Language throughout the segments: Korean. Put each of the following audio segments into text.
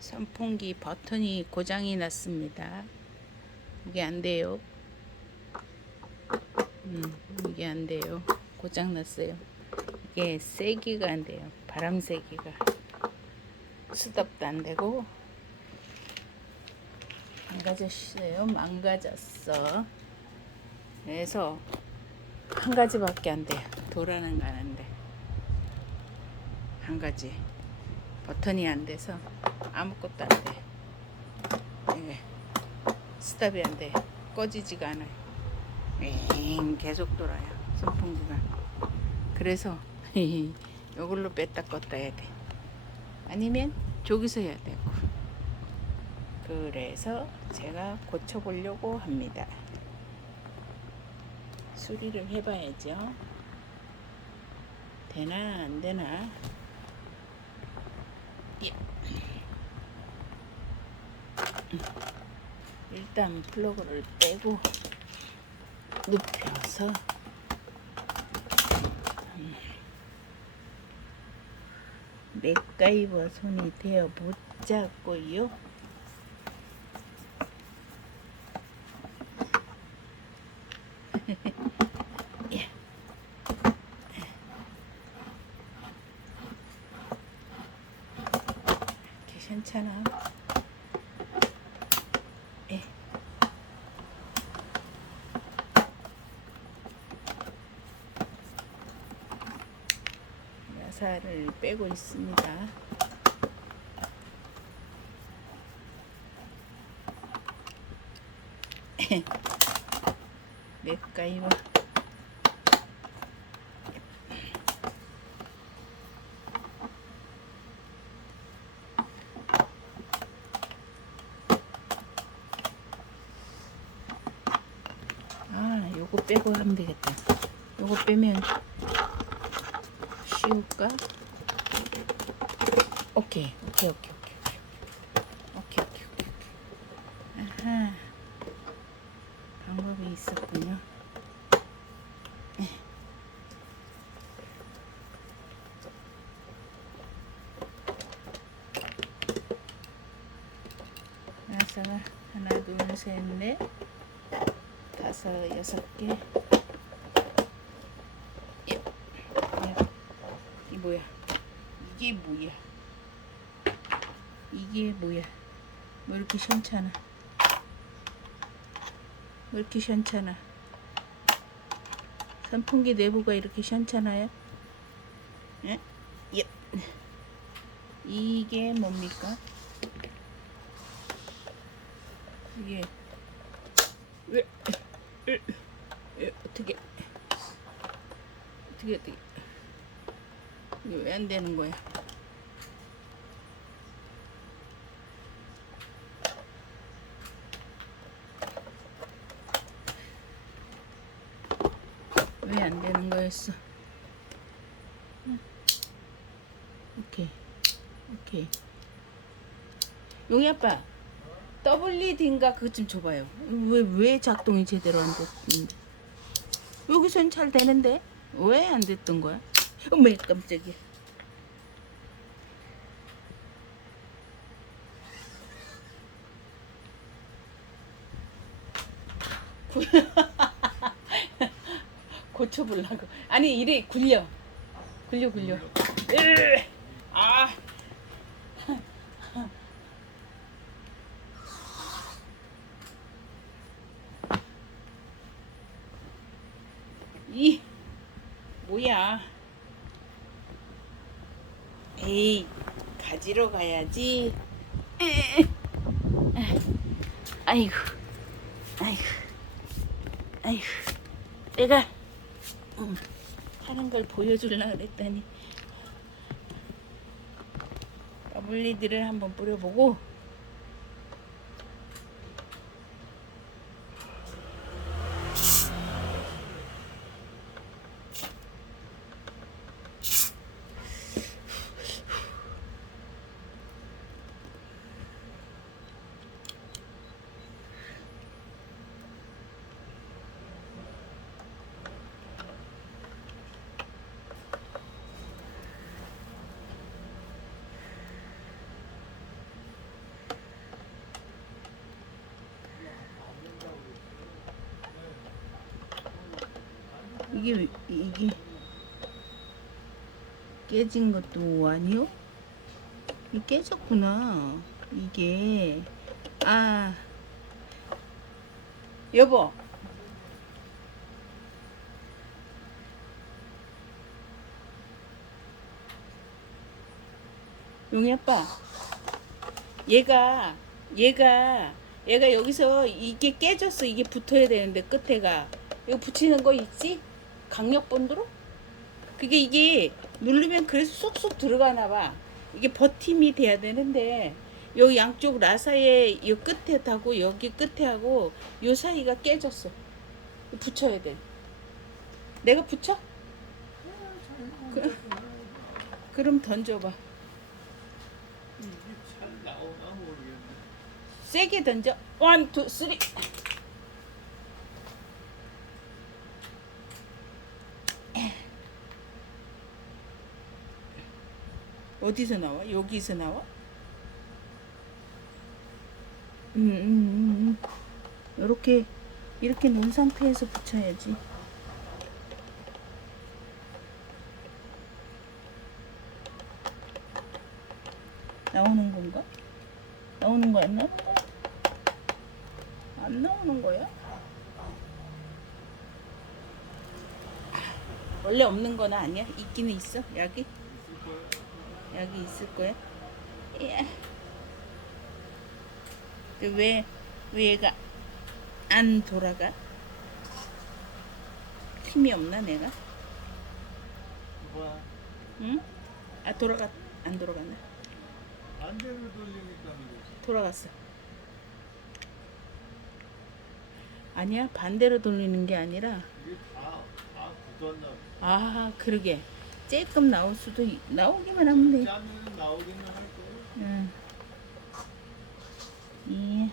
선풍기 버튼이 고장이 났습니다. 이게 안 돼요. 이게 안 돼요. 고장 났어요. 이게 세기가 안 돼요. 바람 세기가 스톱도 안 되고 망가졌어요. 망가졌어. 그래서 한 가지밖에 안 돼요. 돌아는 가는데 한 가지 버튼이 안 돼서 아무것도 안 돼. 이게 스탑이 안 돼. 꺼지지가 않아요. 계속 돌아요. 선풍기가. 그래서 이걸로 뺐다 껐다 해야 돼. 아니면 저기서 해야 되고. 그래서 제가 고쳐보려고 합니다. 수리를 해봐야죠. 되나 안 되나. 예. 일단 플러그를 빼고 눕혀서 맥가이버 손이 되어 못 잡고요. 괜찮아. 예. 야사를 빼고 있습니다. 맥가이버. 요거 빼고 하면 되겠다. 요거 빼면 쉬울까? 오케이. 아하, 방법이 있었군요. 나사가 하나, 둘, 셋, 넷, 다섯, 여섯 개. 이 뭐야? 이게 뭐야? 이게 뭐야? 뭐 이렇게 시원찮아? 왜 이렇게 시원찮아? 선풍기 내부가 이렇게 시원찮아요? 예? 예. 이게 뭡니까? 이게 왜 어떻게 이게 왜 안 되는 거야? 왜 안 되는 거였어? 오케이. 용이 아빠, WD인가 그것 좀 줘봐요. 왜 작동이 제대로 안 됐는데? 여기선 잘 되는데 왜 안 됐던 거야? 어머 깜짝이야. 고쳐보려고. 아니 이래 굴려. 아. 이 뭐야? 에이, 가지러 가야지. 아이고, 아이고, 내가 하는 걸 보여주려고 그랬더니 더블리드를 한번 뿌려보고 이게 깨진 것도 아니요? 이게 깨졌구나. 이게 아 여보 용이 아빠 얘가 여기서 이게 깨졌어. 이게 붙어야 되는데 끝에가 이거 붙이는 거 있지? 강력본드로? 이게 누르면 그래서 쏙쏙 들어가나 봐. 이게 버팀이 돼야 되는데 요 양쪽 라사의 요 끝에 하고 여기 끝에 하고 요 사이가 깨졌어. 붙여야 돼. 내가 붙여? 그럼 던져봐. 이게 잘 나오나 모르겠네. 세게 던져. 원, 투, 쓰리. 어디서 나와? 여기서 나와? 이렇게 놓은 상태에서 붙여야지. 나오는 건가? 나오는 거야? 안 나오는 거야? 안 나오는 거야? 원래 없는 건 아니야? 있기는 있어? 약이? 있을 거야. 약이 있을 거야? 예. 왜 얘가 안 돌아가? 힘이 없나 내가? 봐. 응? 안 돌아갔나? 반대로 돌리니까 그러지. 돌아갔어. 아니야, 반대로 돌리는 게 아니라, 이게 다 굳었나 봐. 아, 그러게. 조금 나올 수도, 나오기만 하면 돼. 짜면 나오기는 할 거야. 응. 예.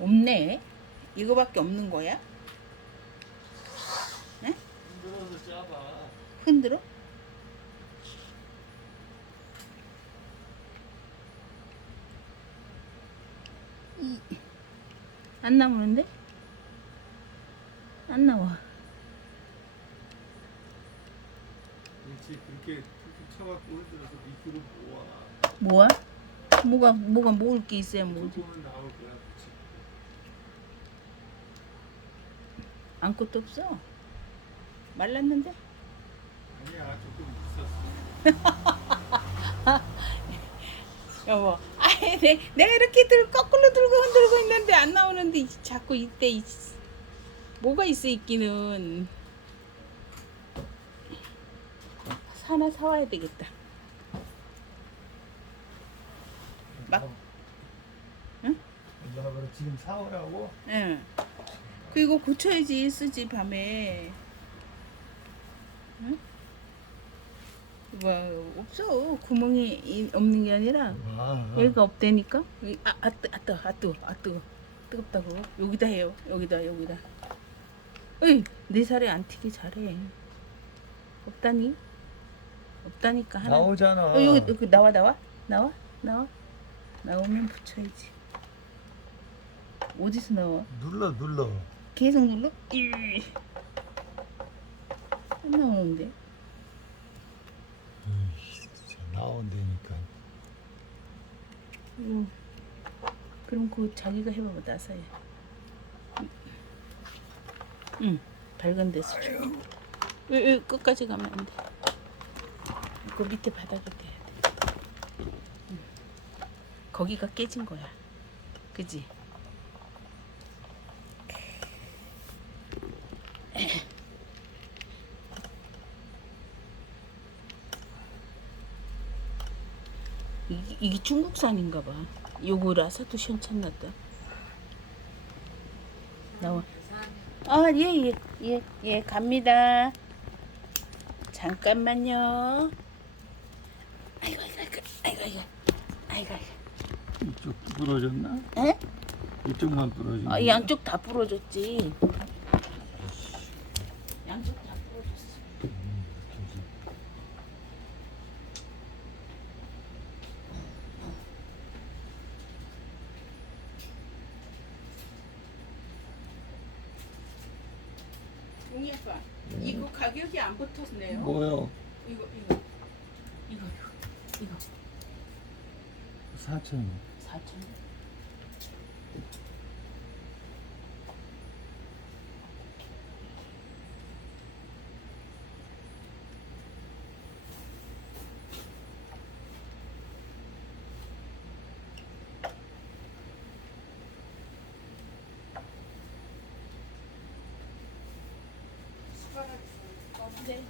없네. 이거밖에 없는 거야? 응? 흔들어서 짜봐. 흔들어? 안 나오는데? 안 나와. 그렇지. 그렇게 툭툭 쳐갖고 흔들어서 밑으로 뭐야? 모아. 뭐가 모을 게 있어야 뭐지? 조금은 나올 거야. 그렇지. 아무것도 없어. 말랐는데? 아니야. 조금 있었어. 여보, 아이, 내가 이렇게 거꾸로 들고 흔들고 있는데 안 나오는데 자꾸 이때 뭐가 있어 있기는. 하나 사와야 되겠다. 막, 응? 이제 하루 지금 사오라고? 응. 그리고 고쳐야지 쓰지 밤에. 응? 뭐 없어. 구멍이 없는 게 아니라 여기가 없다니까. 뜨거. 뜨겁다고. 여기다 해요. 여기다. 어이, 내 살에 안 튀게 잘해. 없다니까 하나. 나오잖아. 여기 나와. 나오면 붙여야지. 어디서 나와? 눌러. 계속 눌러? 안 나오는데. 나온다니까. 그럼 그 자기가 해봐봐. 나사야. 응. 밝은 데서 줘. 끝까지 가면 안 돼. 그 밑에 바닥에 대야 돼. 거기가 깨진 거야. 그지? 이게 중국산인가 봐. 요거라서도 시원찮났다. 나와. 아, 예, 갑니다. 잠깐만요. 아이고, 아이고, 아이고. 이쪽 부러졌나? 에? 이쪽만 부러진 아, 양쪽 다 부러졌지. 양쪽 다 부러졌어. 용이 아빠, 이거 가격이 안 붙었네요. 뭐요? 이거. 4,000원. 4,000원. 네.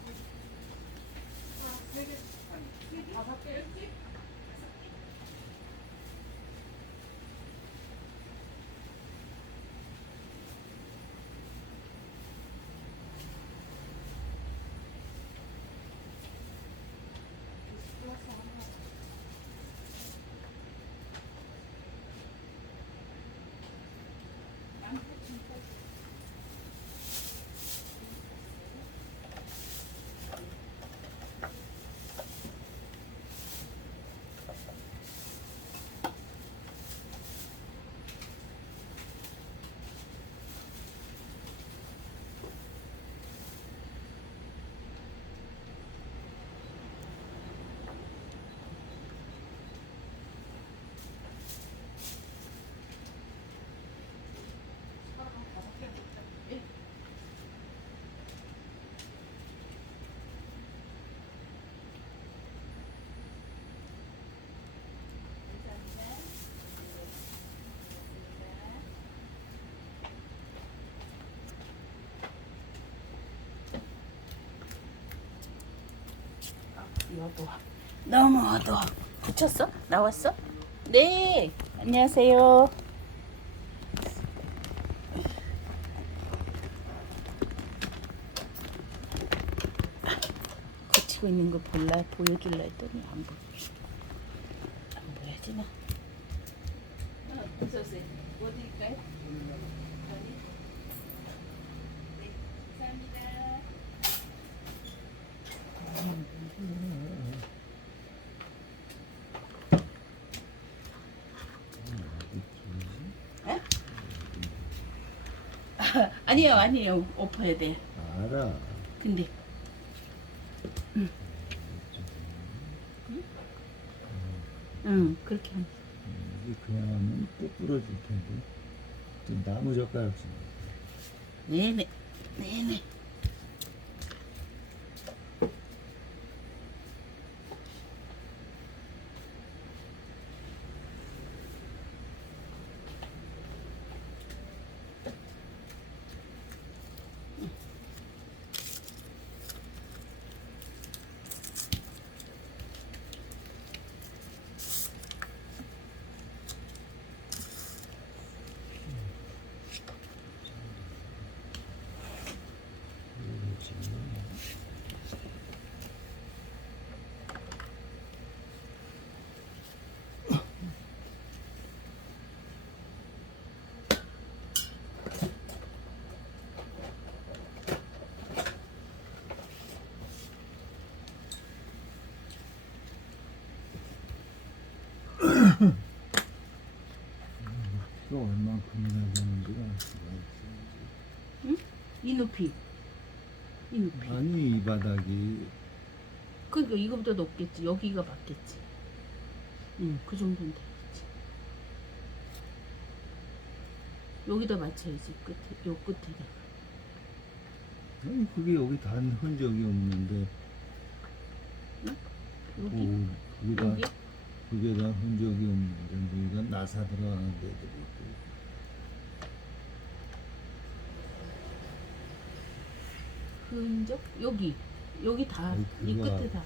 다섯 개였지? 어두워. 너무 어두워. 붙였어? 나왔어? 네. 안녕하세요. 고치고 있는 거 보여줄라 했더니 안 보여야지 나. 어서 오세요. 뭐 드릴까요? 네. 감사합니다. 아니에요. 엎어야 돼. 알아. 근데 응, 그렇게 하면 이게 그냥 하면 또 부러질 텐데. 좀 나무 젓가락 좀. 네네. 또 얼만큼이나 되는지가 응? 이 높이. 아니 이 바닥이 그러니까 이거보다 높겠지. 여기가 맞겠지. 응, 그 정도는 되겠지. 여기다 맞춰야지. 요 끝에다. 아니 그게 여기 단 흔적이 없는데 여기? 그게 다 흔적이 없는데 여기가 나사 들어가는 데들이 있고 흔적? 여기 다. 아니, 이 그거 끝에 다.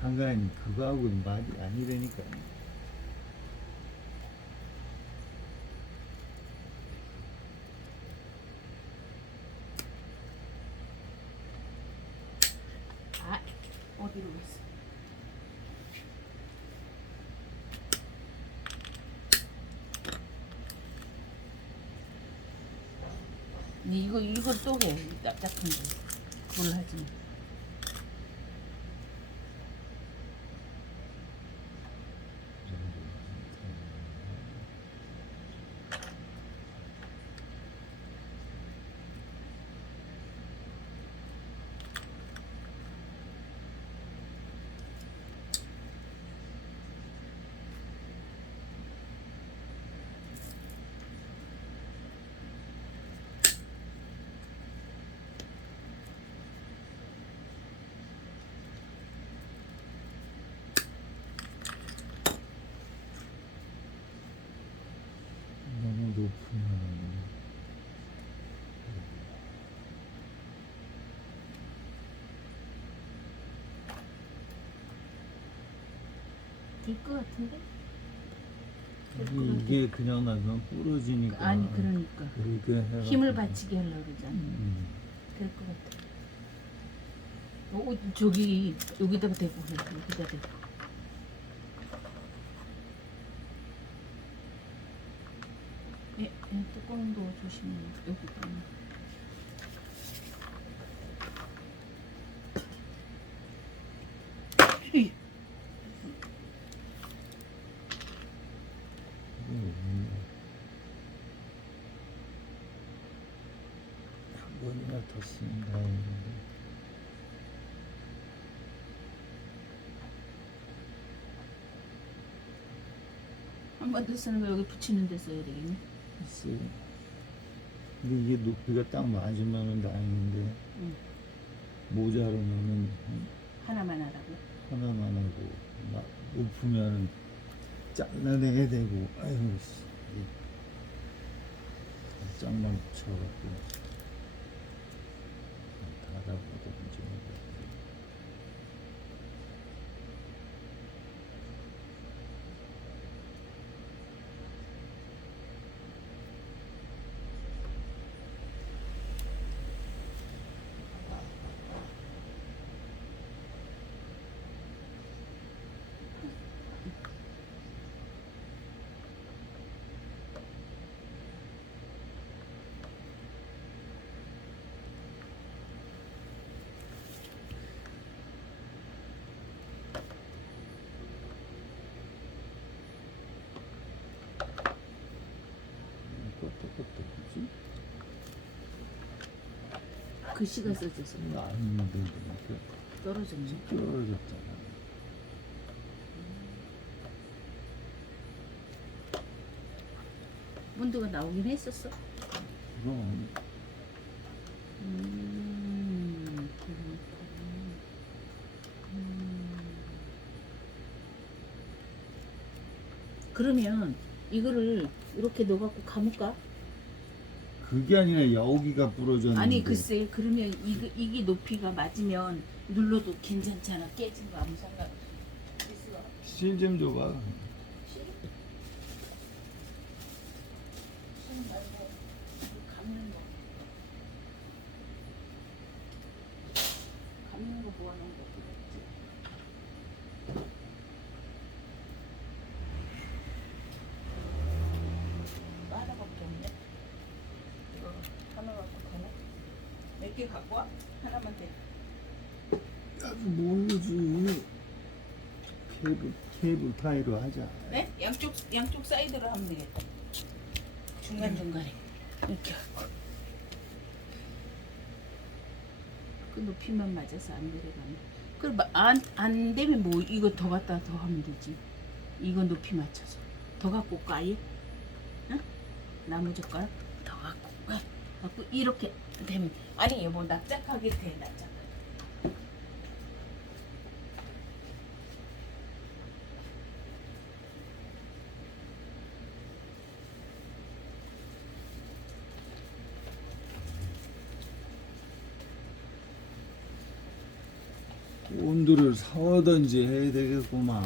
상관이 그거하고 말이 아니라니까. 아, 어디로 갔어? 근데 이걸 또 해. 납작한 거. 그걸 하지 마. 너무 높으면 될 것 같은데? 이게 그냥 나면 부러지니까. 아니 그러니까 이렇게 해갖고. 힘을 받치게 하려고 그러잖아. 될 것 같아. 저기 여기다가 대고 해. 여기다 대고. 예, 뚜껑도 조심해. 여기다. 한 번이나 더 쓰면 다행인데. 한 번 더 쓰는 거 여기 붙이는 데 써야 되겠네. 글쎄. 근데 이게 높이가 딱 맞으면 다행인데 응. 모자르면은 하나만 하라고. 하나만 하고 높으면 잘라내야 되고. 아이고 씨. 짝만 붙여갖고 닫아보든지. 똑똑똑똑지? 글씨가 써져서 안 되니까 떨어졌네. 떨어졌잖아. 문드가 나오긴 했었어. 그럼 그렇구나. 그러면 이거를 이렇게 넣어갖고 감을까? 그게 아니라 여기가 부러졌는데. 아니 글쎄 그러면 이게 높이가 맞으면 눌러도 괜찮잖아. 깨진 거 아무 상관없어. 됐어. 실 좀 줘봐. 손 말고 감는 거. 감는 거 모아놓은 거 없지? 하나밖에 없네. 이거 하나 갖고 되네. 몇 개 갖고 와? 하나만 돼. 나도 모르지. 케이블 타이로 하자. 네? 양쪽 사이드로 하면 되겠다. 중간 중간에 이렇게. 그 높이만 맞아서 안 내려가네. 그럼 안 되면 뭐 이거 더 갖다 더 하면 되지. 이거 높이 맞춰서 더 갖고 올까 아예? 응? 나무 젓가락 더 갖고 갖고 이렇게 되면 아니 뭐 납작하게 돼 납작. 온도를 사오든지 해야 되겠구만.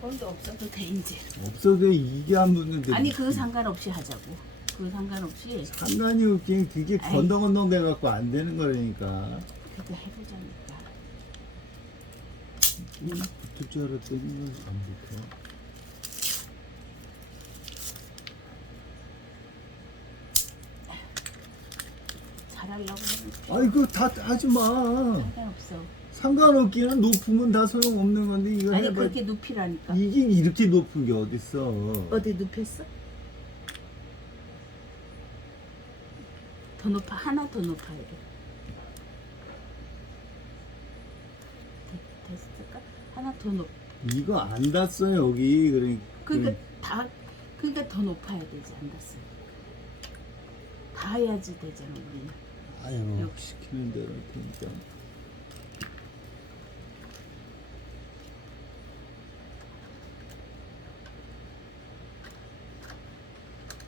돈도 없어도 돼 이제. 없어도 이게 안 붙는데. 아니 그거 상관없이 하자고. 그거 상관없이 상관이 없긴 그게 아이. 건덩건덩 돼갖고 안 되는 거라니까. 그거 해보자니까. 붙을 줄 알았더니 안 붙어. 하려고 하는데 아이 그거 다 하지 마. 상관없어. 상관없기는 높으면 다 소용없는 건데 이거 아니 해봐. 그렇게 눕히라니까. 이게 이렇게 높은 게 어딨어? 어디 눕혔어? 더 높아. 하나 더 높아야 돼. 됐을까? 하나 더 높. 이거 안 닿았어 여기. 그러니까 다 그러니까 더 높아야 되지 안 닿았어. 다 해야지 되잖아 우리는. 아유 역시. 시키는 대로 할 테니까.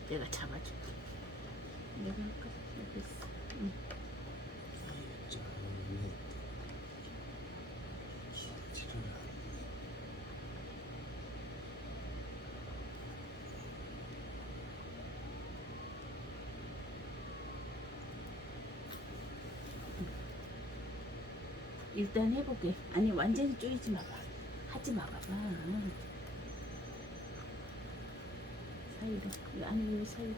내가 잡아줄게. 내가 할까? 여기 있어. 응. 자 여기 길지를 않네. 일단 해볼게. 아니 완전히 쪼이지 마봐. 하지 마봐. 사이로. 이 안에 요 사이로.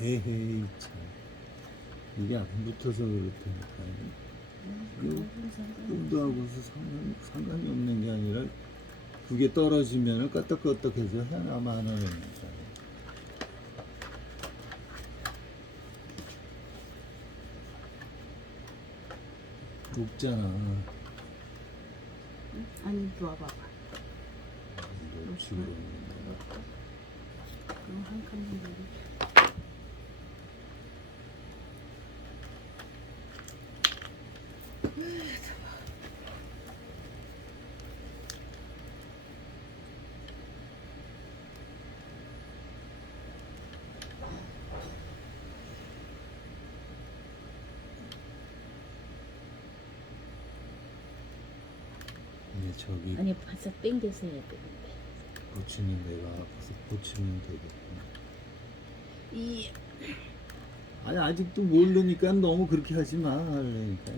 에헤이 참 이게 안 붙어서 그렇다니까. 꿈도 하고서 상관이 없는 게 아니라 그게 떨어지면은 끄떡끄떡해서 해나만 하는 거잖아. 높잖아. 응? 아니 놔봐봐. 이거 지금 그럼 한 칸만 내려. 저기 아니 바싹 당겨서 해야 되는데. 고치는 데가 아파서 고치면 되겠구나. 이 아니 아직도 모르니까 너무 그렇게 하지 마. 그러니까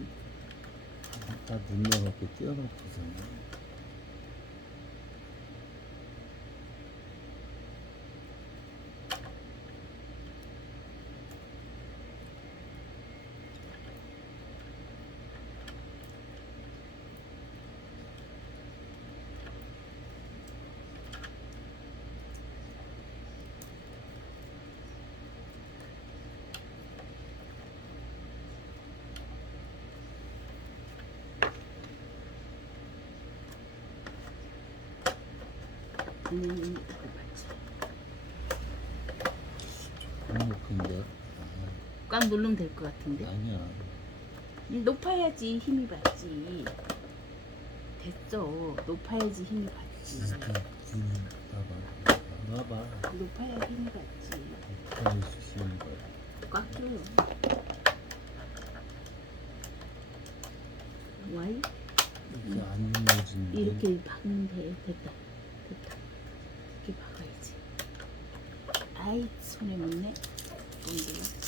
다 눌러갖고 띄워놓고서는. 아니 딱 맞지. 너무 높은데. 꽉 누르면 될 것 같은데. 아니야. 높아야지 힘이 받지. 됐어. 높아야지 힘이 받지. 봐봐. 봐봐. 높아야 힘이 받지. 해주시는 거야. 꽉 줘요. 와이 이게 안 눌러지는데. 이렇게 박으면 돼. 됐다. 이렇게 박아야지. 아이 손에 묻네. 뭔데요?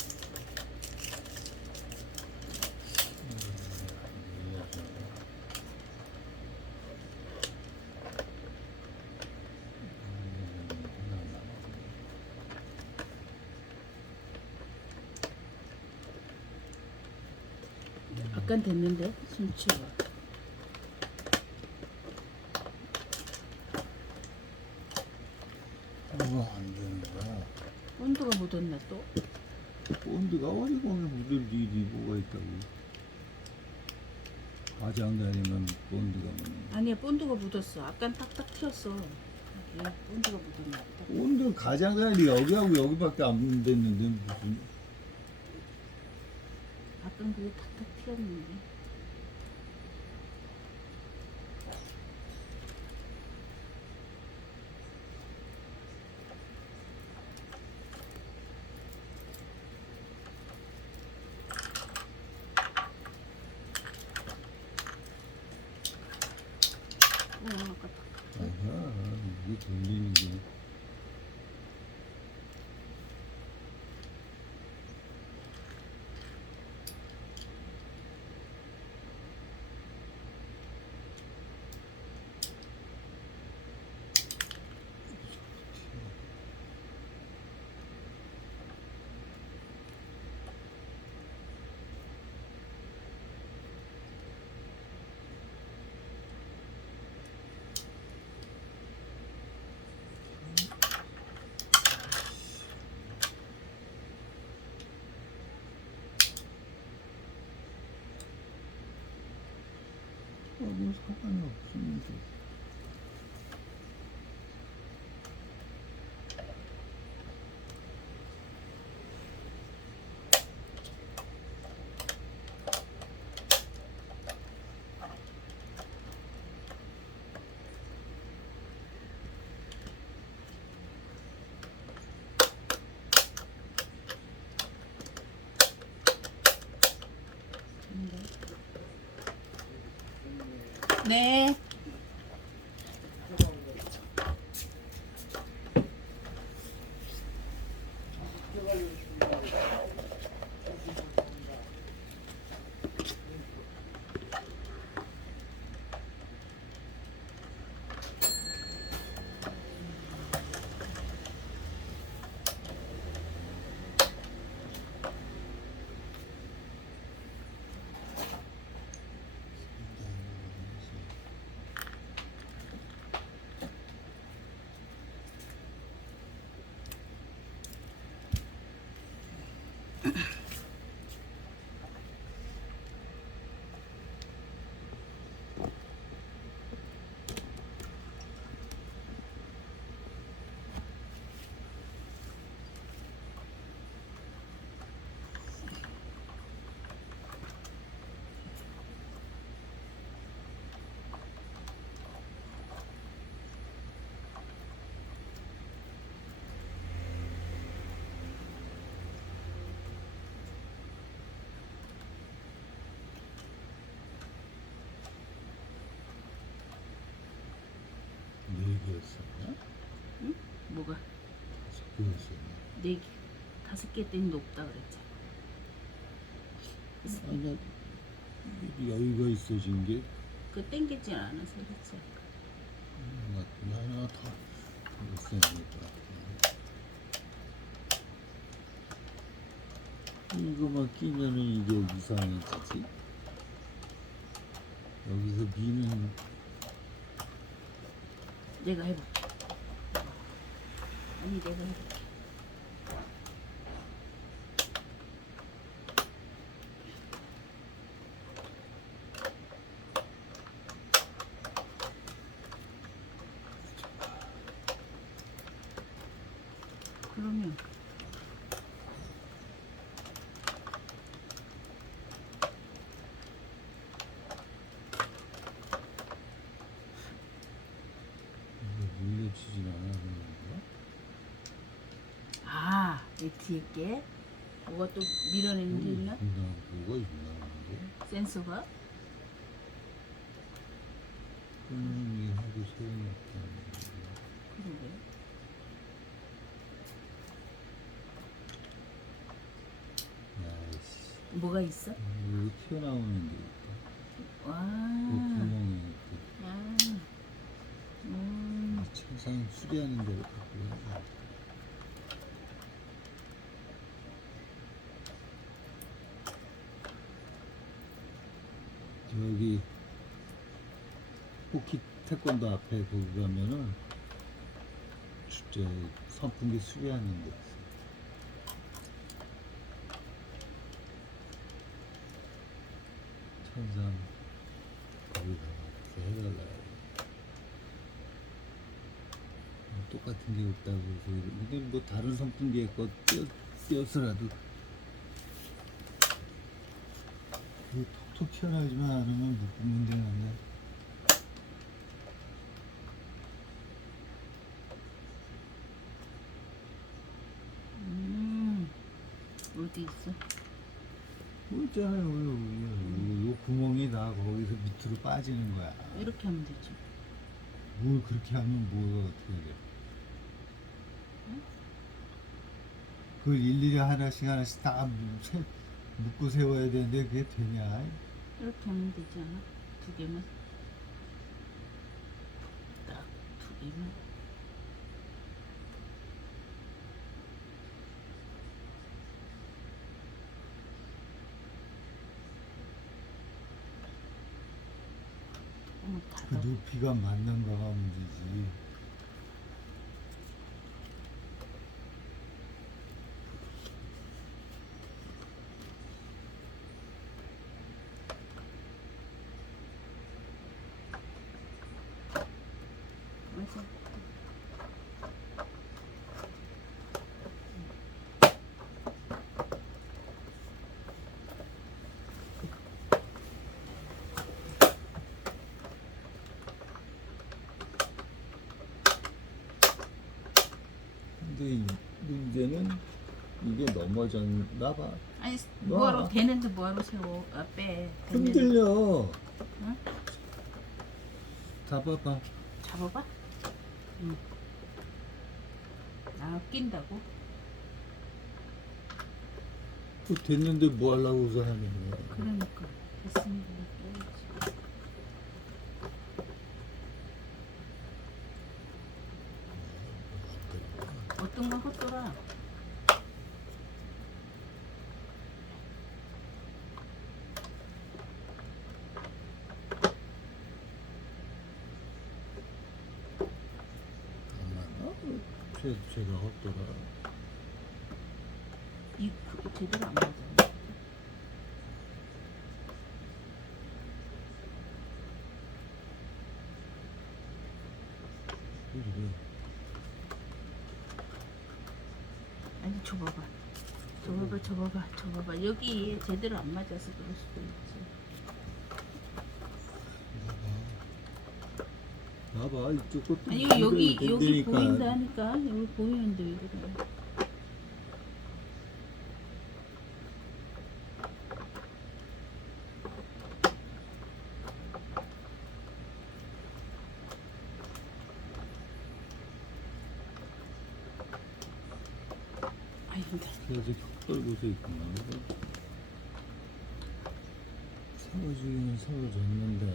약간 됐는데 손 치워. 뭐가 안 되는 거야? 온도가 묻었나 또? 본드가 어디 거기 묻을 일이 뭐가 있다고? 과장다니면 본드가 묻는. 아니야 본드가 묻었어. 아깐 탁탁 튀었어. 여기 본드가 묻었나 보다. 본드 가장자리 여기하고 여기밖에 안 됐는데 무슨? 아깐 그게 탁탁 튀었는데. 아까 아니야 이게 돌리는 게. 뭐 상관이 없습니다. 네. 네 개였었나? 응? 뭐가? 5개였었나? 4개. 5개 때는 높다 그랬잖아. 아니, 나 여유가 있어진 게 그 땡기지 않아서 그랬지. 하나 더 있으니까. 이거만 끼면은 이게 이상해지지. 여기서 미는 내가 해볼게. 아니 내가 해볼게. 그러면 물려치진 않아서 그런가? 아, 이 뒤에 게 뭐가 또 밀어내는 게 있나? 뭐가 있나 본데? 센서가? 끊음이 하고 소용이 없다는 그러게. 야이씨. 뭐가 있어? 여기 튀어나오는 게 있다. 와. 그 구멍이 있다. 아. 음. 천상 수리하는 데를 갖고 가자. 저기 호키 태권도 앞에 거기 가면은 진짜 선풍기 수리하는 데 있어. 천상 거기 가서 해달라. 똑같은 게 없다고 해서 근데 뭐 다른 선풍기에 거 띄었어라도 그게 톡톡 튀어나오지만 않으면 문제가 안 돼. 어디 있어? 뭐 있잖아요. 요 구멍이 다 거기서 밑으로 빠지는 거야. 이렇게 하면 되지. 뭘 그렇게 하면 뭐가 어떻게 돼? 응? 그걸 일일이 하나씩 다 묶고 세워야 되는데 그게 되냐? 이렇게 하면 되지 않아? 2개만. 딱 2개만. 그 높이가 맞는가가 문제지. 맞아. 근데 이 문제는 이게 넘어졌나 봐. 아니 놔. 뭐하러 되는데 뭐하러 세워? 아, 빼. 되는데. 흔들려. 응? 잡아봐. 잡아봐. 응. 아 낀다고? 그 됐는데 뭐 하려고 우선 하는 거야. 그러니까 됐습니다. 빼야지. 어떤 건 헛돌아. 안 맞나? 제가 헛돌아. 이 제대로 안 맞아. 그래. 아니 줘봐봐. 줘봐봐. 여기 제대로 안 맞아서 그럴 수도 있지. 봐봐 이쪽 것도 아니 흔들리고 여기 된다니까. 보인다니까. 여기 보이는데 왜 그래? 아이 힘들어. 그래서 떨고서 있구나. 세워주기는 세워줬는데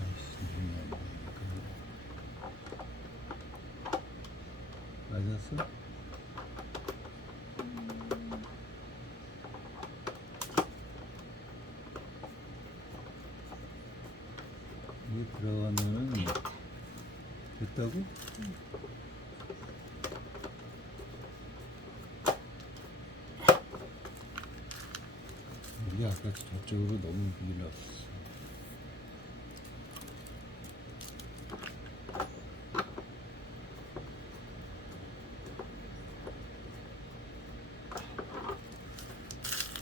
아이씨 맞았어? 이게 들어가면은 됐다고? 이게 아까 저쪽으로 너무 밀었어.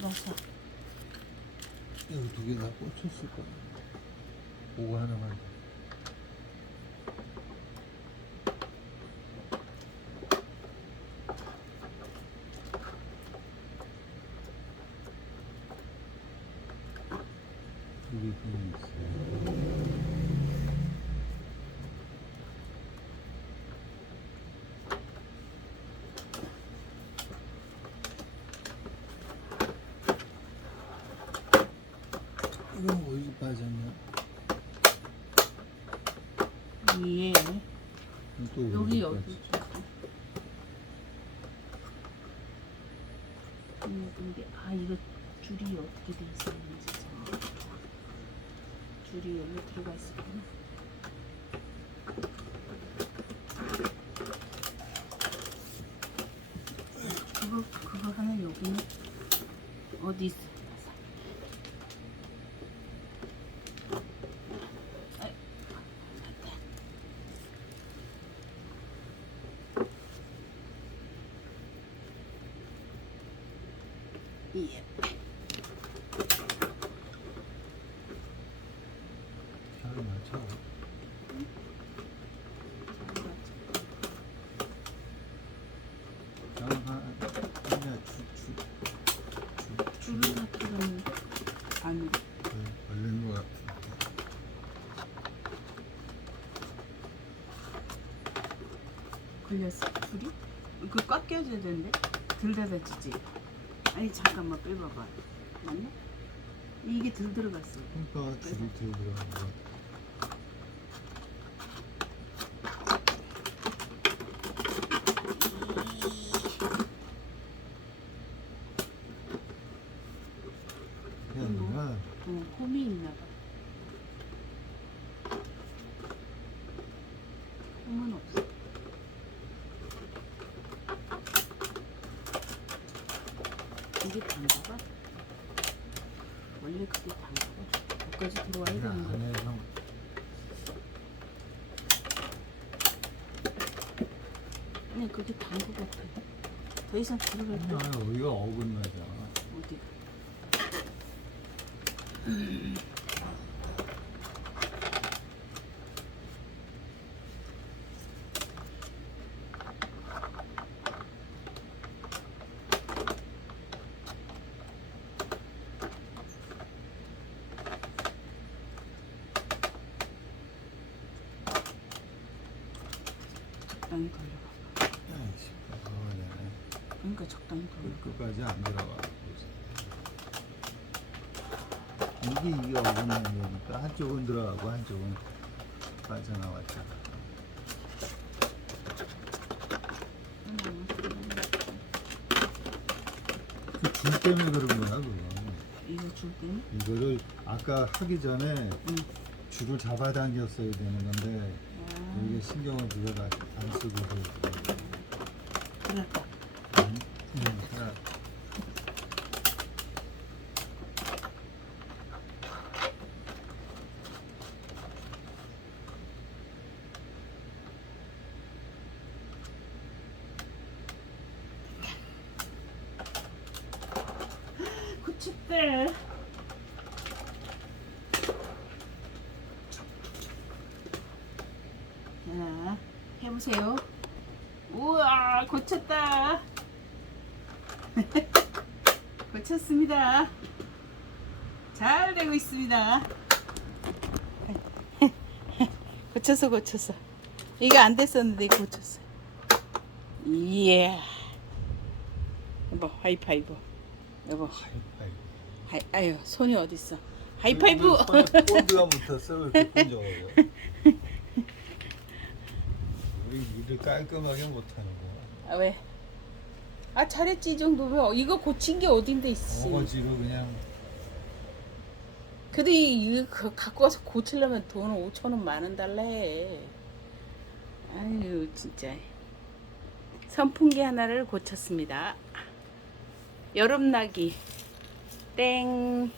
맞아. 여기 두 개 다 꽂혔을 거야. 그거 하나만. 여기 그냥 있어. 이거 어디 빠졌냐? 예. 또 여기 어디 어디? 근데 아 이거 줄이 어떻게 돼 있었는지 참. 줄이 여기 들어가 있었구나. 그거 하나 여기는 어디 있어? 아이, 갔다. 예. 잘 맞춰. 아니야 줄을 다 들었는데 안 걸린 거 같아. 걸렸어 줄이? 그거 꽉 껴줘야 되는데 덜 닫아지지. 아니 잠깐만 빼봐봐. 맞네? 이게 덜 들어갔어. 그러니까 줄이 들고 들어간 거 같아. 그게 아니라 홈이 있나봐. 홈은 없어. 이게 단가 봐. 원래 그게 단가 봐. 여기까지 들어와야 야, 되는 거야. 안에서 아니 그게 단거 같아. 더 이상 들어갈 거 여기가 어긋나잖아. 어디가? 적당히 돌려봐. 아이씨, 그거네. 그러니까 적당히 돌려. 끝까지 안 들어가. 이게 어긋나는 거니까 한쪽은 들어가고 한쪽은 빠져나왔잖아. 그 줄 때문에 그런 거야 그거. 이거 줄 때는? 이거를 아까 하기 전에 응. 줄을 잡아당겼어야 되는 건데 아, 이게 신경을 들여가 안 쓰고 그랬어. 그럴까? 하나. 고춧대. 자, 해보세요. 우와, 고쳤다. 고쳤습니다. 잘 되고 있습니다. 고쳤어. 이거 안 됐었는데 이거 고쳤어. 이야. 여보, 하이파이브. 여보, 아유, 손이 어딨어. 하이파이브. 본드가 묻었어. 왜 이렇게 끈적어요? 우리 일을 깔끔하게 못하는 거야. 아, 왜? 아, 잘했지 이 정도면. 이거 고친 게 어딘데 있어. 어거지로 그냥. 근데 이거 갖고 가서 고치려면 돈 5,000원 10,000원 달래 해. 아유 진짜. 선풍기 하나를 고쳤습니다. 여름나기 땡.